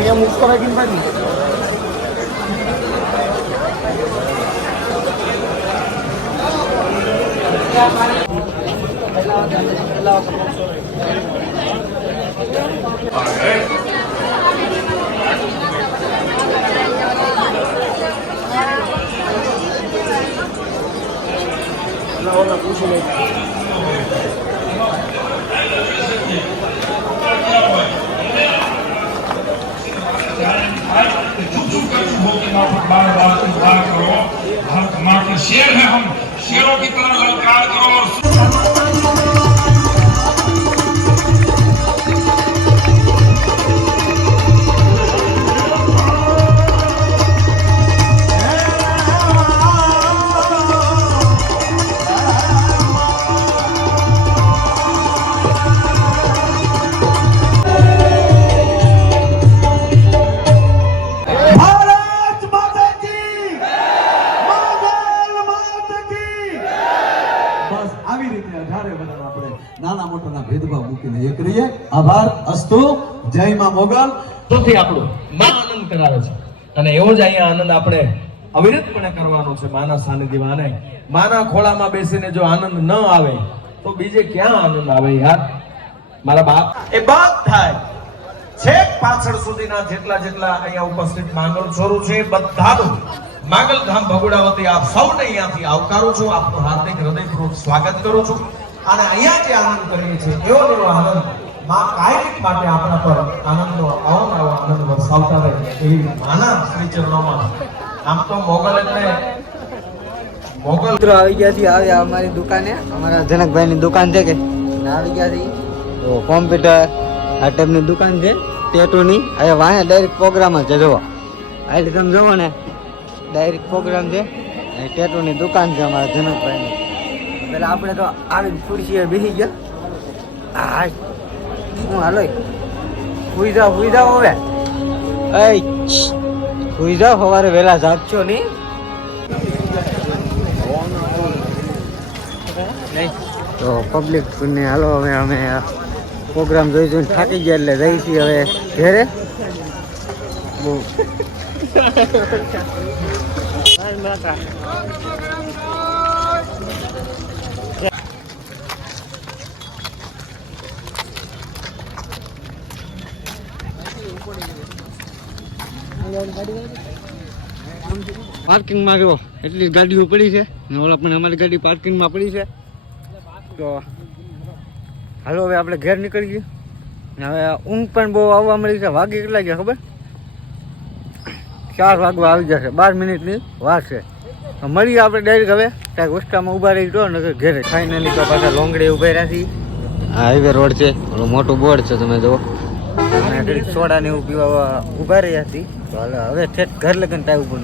Yang muka lagi tadi. माँ के शेर है, हम शेरों की तरह ललकार करो और નાના મોટાના ભેદભાવ મૂકીને એક રહીએ. આભાર અસ્તુ. જય માં મોગલ. સૌથી આપણું માં આનંદ કરાવે છે અને એવો જ અહીંયા આનંદ આપણે અવિરતપણે કરવાનો છે માના સાનિધ્યમાં. અને માના ખોળામાં બેસીને જો આનંદ ન આવે તો બીજે ક્યાં આનંદ આવે યાર. મારા બાપ એ બાપ થાય છેક પાછળ સુધીના જેટલા અહીંયા ઉપસ્થિત માંગલ છોરું છે બધાનું માંગલધામ ભગોડાવતી આપ સૌને અહીંયાથી આવકારું છું. આપનું હાર્દિક હૃદયપૂર્વક સ્વાગત કરું છું. અને અહીંયા જે આનંદ કરીએ છીએ એવો આનંદ માં કાયમિક માટે આપણા પર આનંદનો અવનવો આનંદ વરસાવતા રહે એવી માના શ્રી ચરણોમાં. આમ તો મોગલ એટલે મોગલ મિત્રો આવી ગયા છે. આવ્યા અમારી દુકાને, અમારા જનકભાઈની દુકાન છે કે આવી ગયા છે. તો કોમ્પ્યુટર આ ટાઈપની દુકાન છે ટેટુની. હવે વાંહે ડાયરેક્ટ પ્રોગ્રામ જ છે. જોવો આ રીતે તમે જોવો ને ડાયરેક્ટ પ્રોગ્રામ છે. ટેટુની દુકાન છે અમારા જનકભાઈની. પેલા આપણે તો આવી ખુરશીએ બેસી ગયા. હા હું હાલો સુઈ જાઓ હવે. સુઈ જાઓ, સવારે વહેલા જાગશો નહીં. તો પબ્લિક ને હાલો હવે અમે પ્રોગ્રામ જોઈ થાકી ગયા એટલે જઈ છીએ હવે ઘેરે. બહુ પાર્કિંગમાં જો એટલી ગાડીઓ પડી છે ને ઓલા પણ અમારી ગાડી પાર્કિંગમાં પડી છે. તો હાલો હવે આપણે ઘેર નીકળી ગયું. હવે ઊંઘ પણ બહુ આવવા મળી છે. વાગી કેટલા ગયા ખબર? 4 વાગવા આવી જશે. 12 મિનિટની વાર છે. મળીએ આપણે ડાયરેક્ટ હવે કાંઈક વસ્તામાં ઊભા રહી તો ને ઘેરે. ફાઇનલી તો પાછા લોંગડે ઊભા રહ્યા છીએ. આ હાઈવે રોડ છે, મોટું બોર્ડ છે તમે જુઓ. સોડા ને એવું પીવા ઊભા રહ્યા છીએ. તો હવે ઠેઠ ઘર લગન ટાઈમ ઉપર